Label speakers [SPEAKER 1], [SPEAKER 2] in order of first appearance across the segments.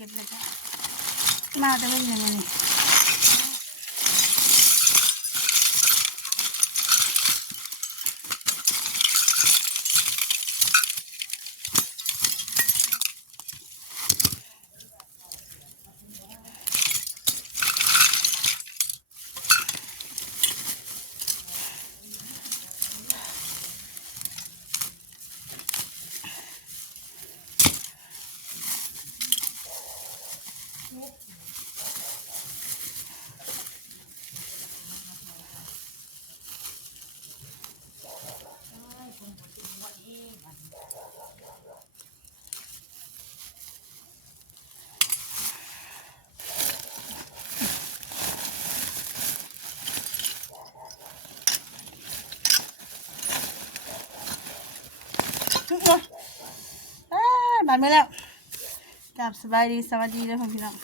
[SPEAKER 1] เก็บเลยจ้ะมาแต่เป็นยังไงนี่ทุกคนอ้า บามือแล้วกลับสบายดีสวัสดีเลยพี่น้อง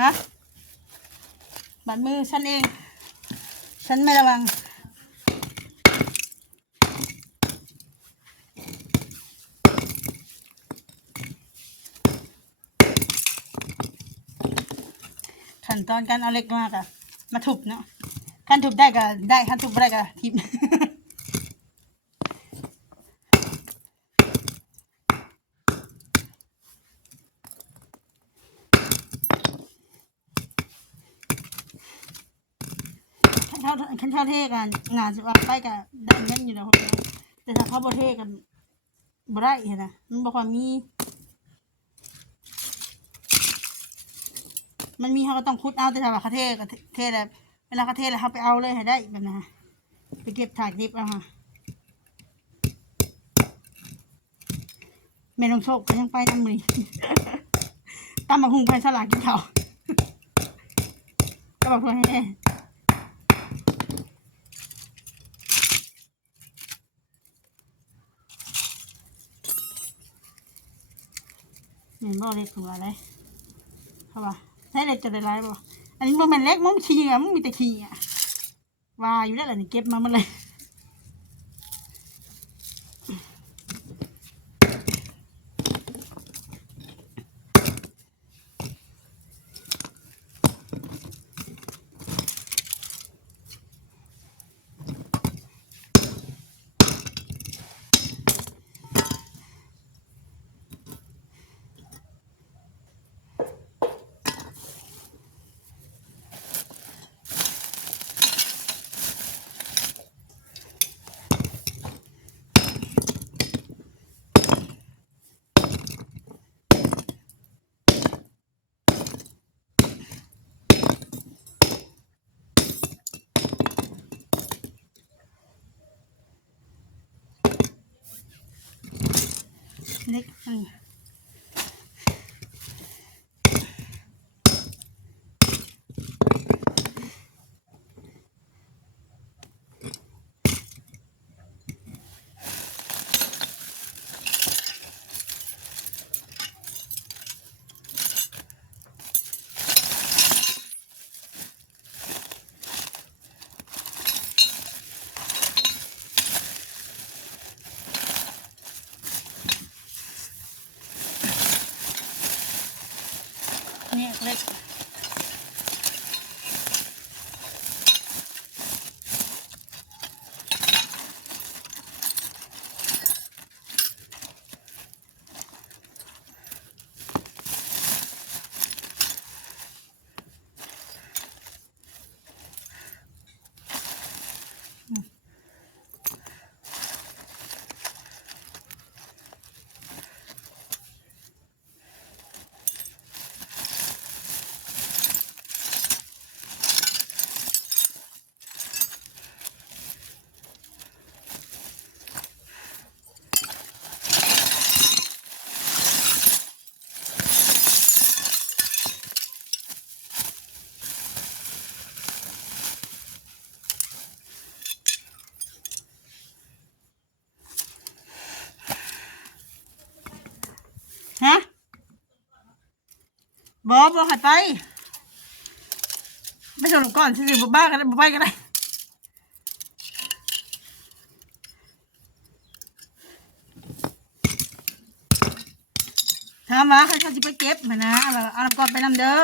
[SPEAKER 1] ฮะบานมือฉันเอง ฉันไม่ระวังขั้นตอนการเอาเล็กมากอะมาทุบเนาะขั้นทุบได้ก็ได้ขั้นทุบไม่ได้ก็ทิบ ขัน เท่าขันเท่าเท่กันงานสิว่าไปกันได้เงินอยู่แล้วคนเดียวแต่ถ้าเขาบ่เท่กันบ่ได้เห็นนะมันบ่ค่อยมี มันมีเขาก็ต้องคุดเอาแต่ถ้าว่าเขาเท่ก็เท่แล้วเวลาเขาเท่แล้วเขาไปเอาเลยให้ได้แบบนะไปเก็บถ่ายเก็บเอาค่ะแม่น้องโชคก็ยังไปนั่งมือตามมาหุงไปสลากกินเขาก็บอกเพื่อนให้ น่บ่เล็กของเราเลยเขาว่าใช้เล็กจะได้ไรบ่อันนี้มันเล็กมันขี้อะมันมีแต่ขี้อะว่าอยู่ได้แหละนี่เก็บมาหมดเลย เล็กอืมนี่เล็กฮะ บอบอหัดไป ไม่ส่งก่อนสิบบ้ากันบ่ไปกันได้ถามว่าใครเขาจะไปเก็บมานะเอาเอาน้ำก่อนไปนำเด้อ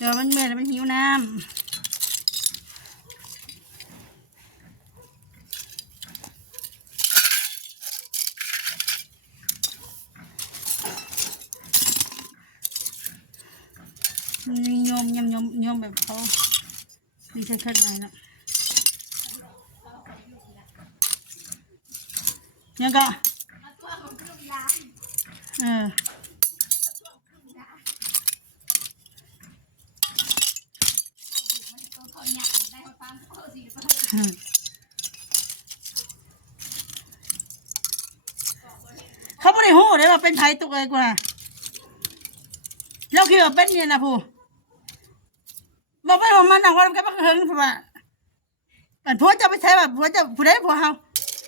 [SPEAKER 1] เดี๋ยวมันเมื่อยแล้วมันหิวน้ำ นิยมยมยมยมแบบเขาดีใช่ขึ้นไหนนะยังก็เอออืม เขาไม่ได้หูเลยว่าเป็นไทยตุกเลยกว่าเราคิดว่าเป็นเนี่ยนะผู้บอกไปว่ามันนังวันกันมาเฮิงเพราะว่าอันผัวจะไปใช้ว่าผัวจะผู้ใดผัวเฮา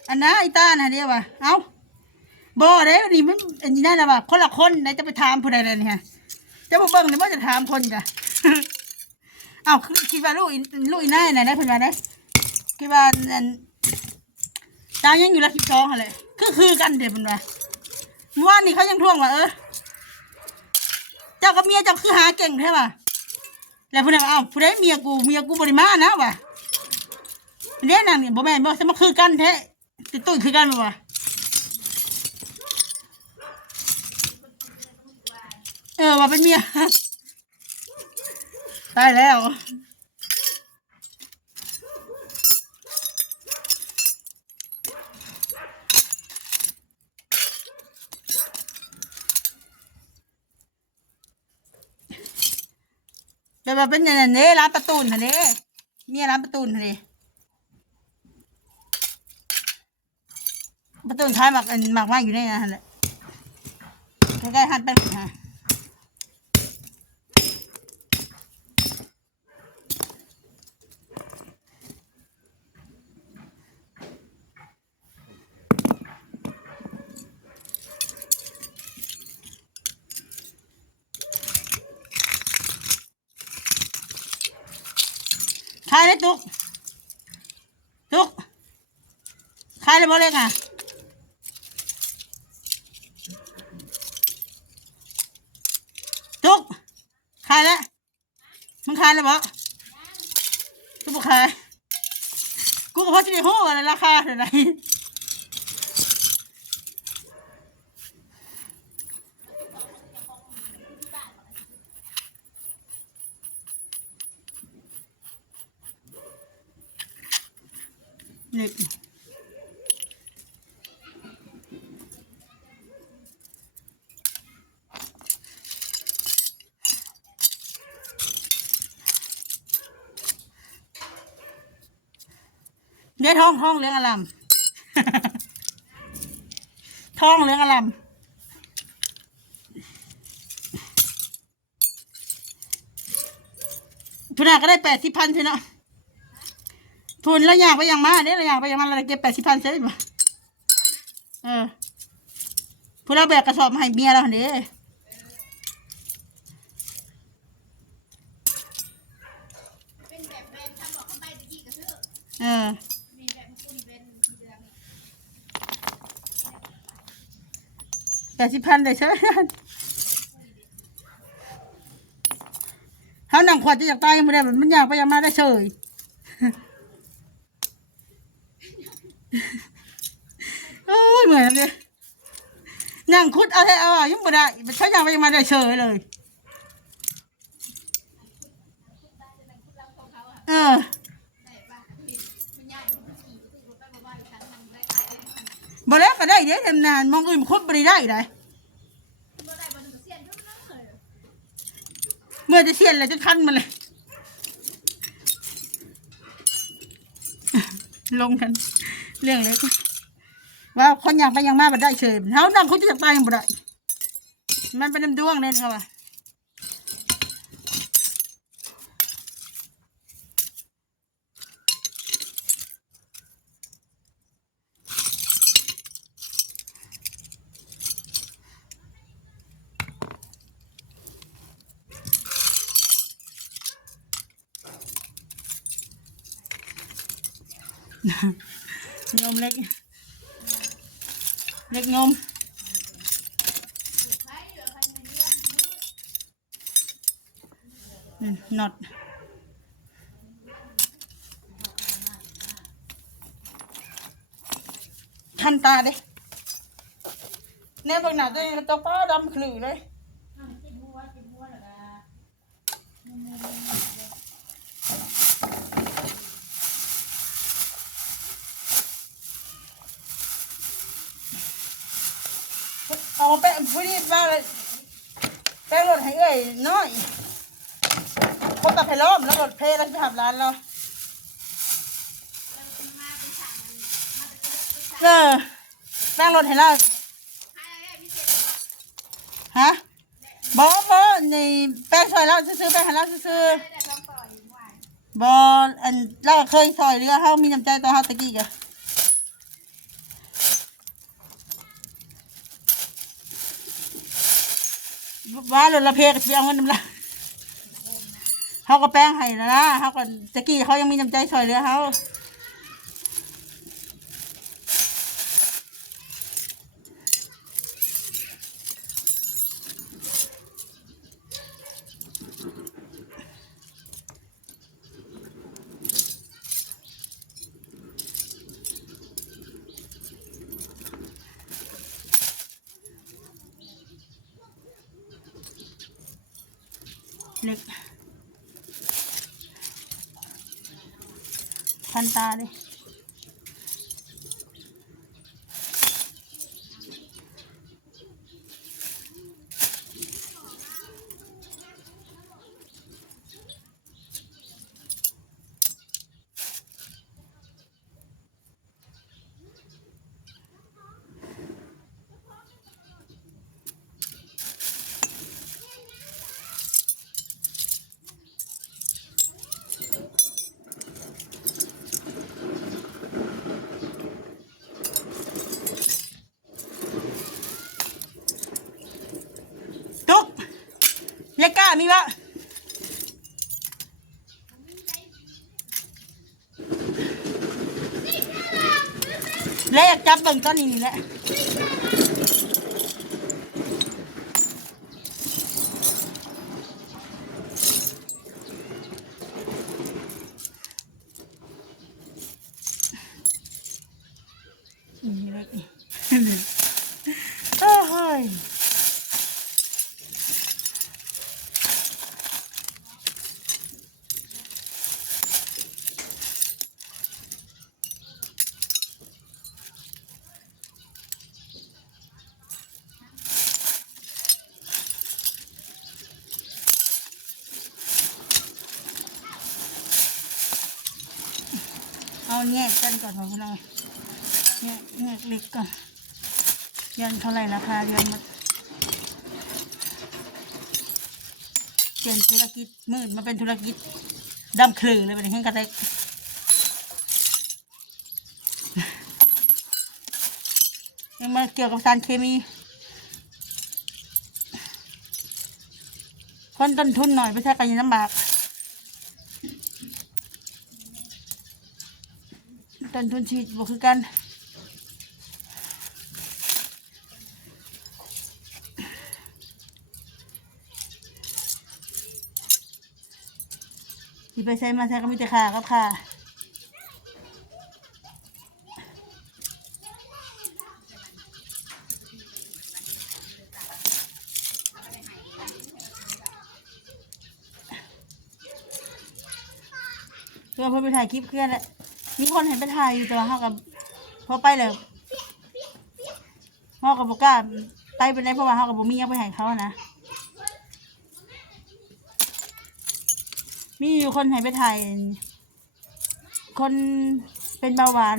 [SPEAKER 1] อันนั้นไอ้ตาน่ะเดียวว่าเอ้าบ่เด้นี่มันอันนี้นั่นนะว่าคนละคนไหนจะไปถามผู้ใดเลยเนี่ยจะบ่เบิ่งนี่บ่จะถามคนจ้ะ อ้าคือคิดว่าลูกอีลูกอีนายน่ะได้เพิ่นว่าได้คิดว่าอันตายังอยู่ละคิดจองหั่นแหละคือคือกันเด้เพิ่นว่าเมื่อวานนี่เขายังท่วงว่าเออเจ้ากับเมียเจ้าคือหาเก่งใช่ป่ะแล้วผู้นั้เอ้าผู้ใดเมียกูเมียกูบริมานะว่ะเนี้ยนางนี่บ่แม่นบ่สมาคือกันแท้ติดตุ้ยคือกันบ่วะเออว่าเป็นเมีย ตายแล้วแบบว่าเป็นอย่างนั้นเด้ร้านประตูนน่ะเด้เมียร้านประตูนน่ะเด้ประตูนท้ายหมักหมักไม้อยู่ในนั้นแหละใกล้ๆหันไปฮะ เลยตุก ตุกขายเลยบ่เล็กอะตุกขายแล้วมึงขายเลยบ่กูบ่ขายกูก็พอจะได้ฮู้ว่าราคาเท่าไหร่เล็ก เดี๋ยท้องท้องเหลืองอลามท้องเหลืองอลามทุนาก็ได้แปดสิบพันใช่เนาะทุนแล้วอยากไปยังมาเนี่ยเราอยากไปยังมาเราเก็บแปดสิบพันใช่ไหมเออผู้เราแบกกระสอบมาให้เมียเราเนี่ยเออ แปดสิบพันเลยใช่ไหมเขาหนังขวดจะอยากตายยังไม่ได้มันอยากไปยังมาได้เฉยโอ้ยเหมือนเลยนั่งคุดเอาให้เอาอะยังไม่ได้มันใช้ยังไปยังมาได้เฉยเลยเออ บ่แล้วก็ได้เด้ทำนานมองอื่นคุดบ่ได้ได้ได้เมื่อจะเสียนเลยจะทันมันเลย ลงกัน เรื่องเล็กว่าคนอยากไปยังมาบ่ได้เฉยเขานั่งคุดจะอยากตายยังบ่ได้มันเป็นน้ำดวงเนี่ยเขาว่า นมเล็ก เล็กนมอืมน็อตทันตาเด้แน่เบางหนาตัวเองก็ตัวป้าดำขลุ่ยเลย เอาแป้งผู้นี้มาเลยแป้งรถให้เอ้ยน้อยคนตัดไผ่ล้อมแล้วรถเพลแล้วจะทำร้านเราเออแป้งรถให้เราฮะบอบอนี่แป้งซอยเราซื้อแป้งให้เราซื้อบออันเราเคยซอยเรือเฮามีน้ำใจต่อเฮาตะกี้กะ ว่าเราละเพกเสียงมันน้ำละเขาก็แป้งให้แล้วนะเขาก็ตะกี้เขายังมีน้ำใจช่วยเหลือเขา พั ก้ามีวะแล้วอยากจับเบิ่งตอนนี้นี่แหละนี่เล็กโอ้โหย เอา แยกกันก่อนของเราแยกแยกเล็กก่อนเดือนเท่าไหร่ราคาเดือนมาเปลี่ยนธุรกิจมืดมาเป็นธุรกิจดำคลือเลยเป็นแห่งกระเตกยังมาเกี่ยวกับสารเคมี คนต้นทุนหน่อยไม่ใช่กันยังลำบาก ต้นทุนชีวิตบ่คือกันที่ไปใช้มาใช้ก็มีแต่ขากับขาเพื่อนเพื่อนไปถ่ายคลิปเพื่อนแหละ มีคนเห็นไปถ่ายอยู่แต่ว่าเขากับพอไปเลยเขากับบอกล้าไปเป็นไรเพราะว่าเขากับบ่มียังไปให้เขาอะนะมีอยู่คนให้ไปถ่ายคนเป็นเบาหวาน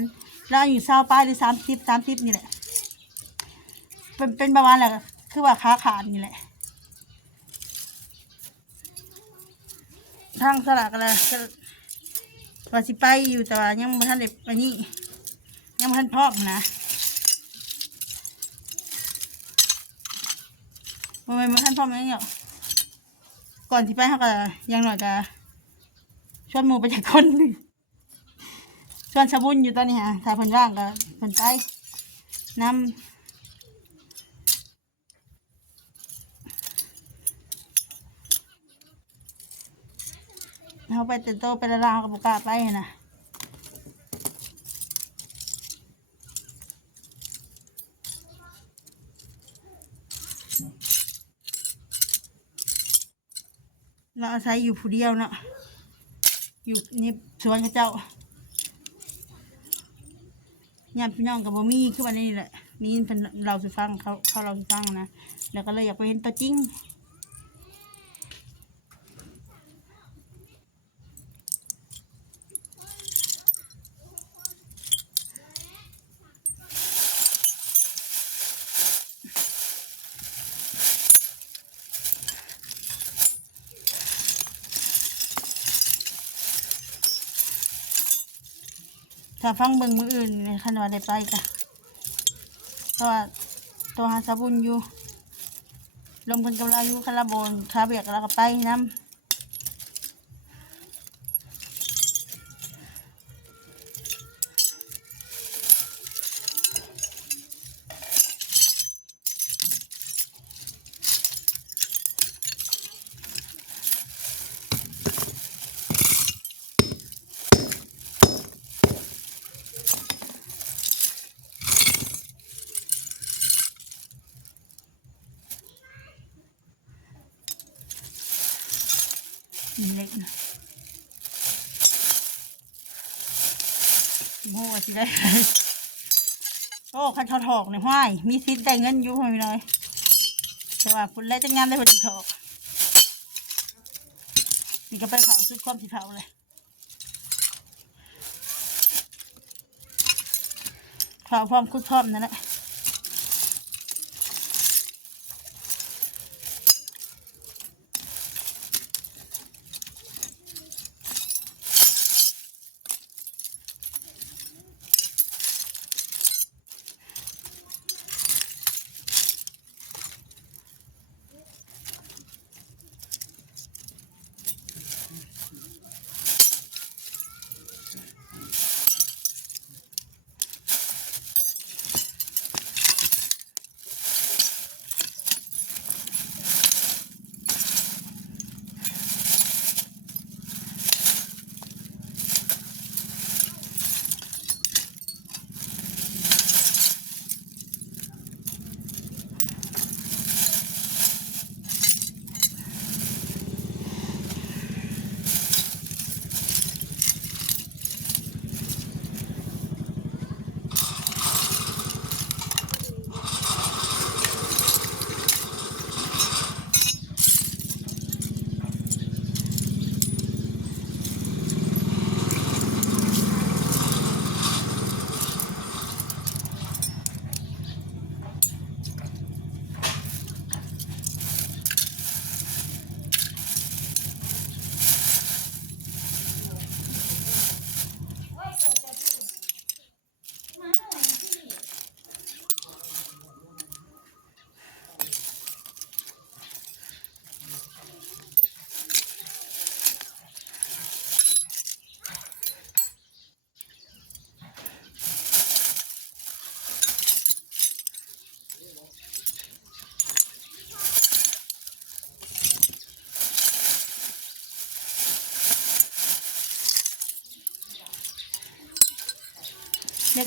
[SPEAKER 1] แล้วอายู่เศร้าป้ายหรือสามสิบสามสิบนี่แหละเป็นเป็นเบาหวานแหละคือว่าขาขาดนี่แหละทางสลากอะไร ว่าสิไปอยู่แต่ว่ายังไม่ทันเด็อันนี้ ยังไม่ทันพร้อมนะมันไม่ทันพร้อมยังเงี้ยก่อนที่ไปเขาก็ยังหน่อยก็ชวนหมูไปจากคนหนึ่งส่วนสบุนอยู่ตอนนี้ฮะถ้าเพิ่นว่างก็เพิ่นไปนำ เขาไปเต็นโตไปละลาวกับบุกาไปนะเราอาศัยอยู่ผู้เดียวเนาะอยู่นี่สวนกับเจ้าญาติพี่น้องกับบ่มีคือวันนี้แหละนี่เป็นเราสิฟังเขาเขาเราสิฟังนะแล้วก็เลยอยากไปเห็นตัวจริง ถ้าฟังเบิ่งมืออื่นในขนว่าได้ไปกะเพราะว่าตัวหาสบุญอยู่ลงกันกับเราอยู่คาราบอนคาเบียกเราก็ไปน้ำ เล็กนะโอ้สิได้ โอ้คันเขา ถอกในห้อยมีซิทธิ์ได้เงินอยู่พ่อพี่น้อยแต่ว่าคุณแลยจะงานได้ผลถอกนี่ก็ไปเผาซุดความสิเผาเลยเผาความคุดพร้อมนั่นแหละ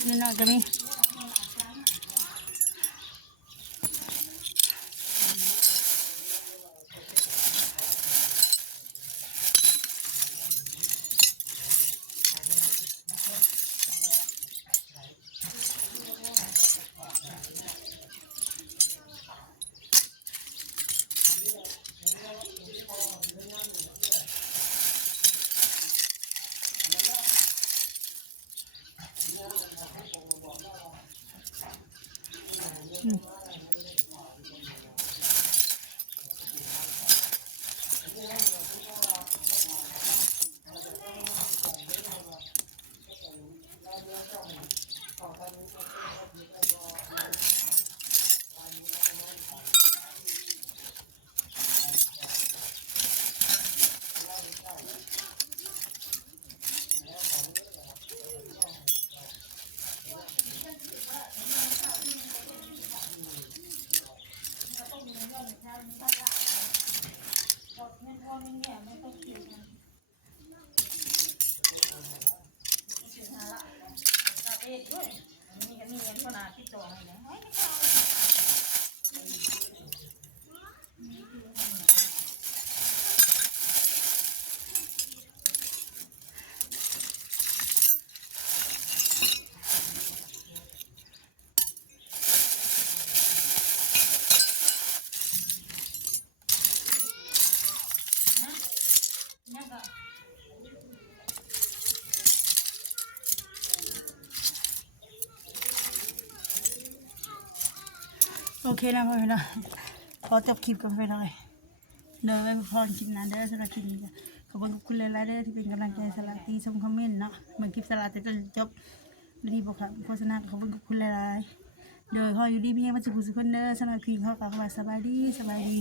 [SPEAKER 1] เล็ก เคนะพ่อพี่น้องขอจบคลิปกันไปหน่อยเดินไปพรคลิปนั้นเด้อสำหรับคลิปนี้ขอบคุณคุณลายๆเด้อที่เป็นกำลังใจสลัดที่ชมคอมเมนต์เนาะเหมือนคลิปสลัดแต่จนจบไม่ได้บอกครับโฆษณาขอบคุณคุณลายๆโดยขออยู่ดีมีให้มาจุกุสุขคนเด้อสำหรับคลิปเขากลับมาสบายดีสบายดี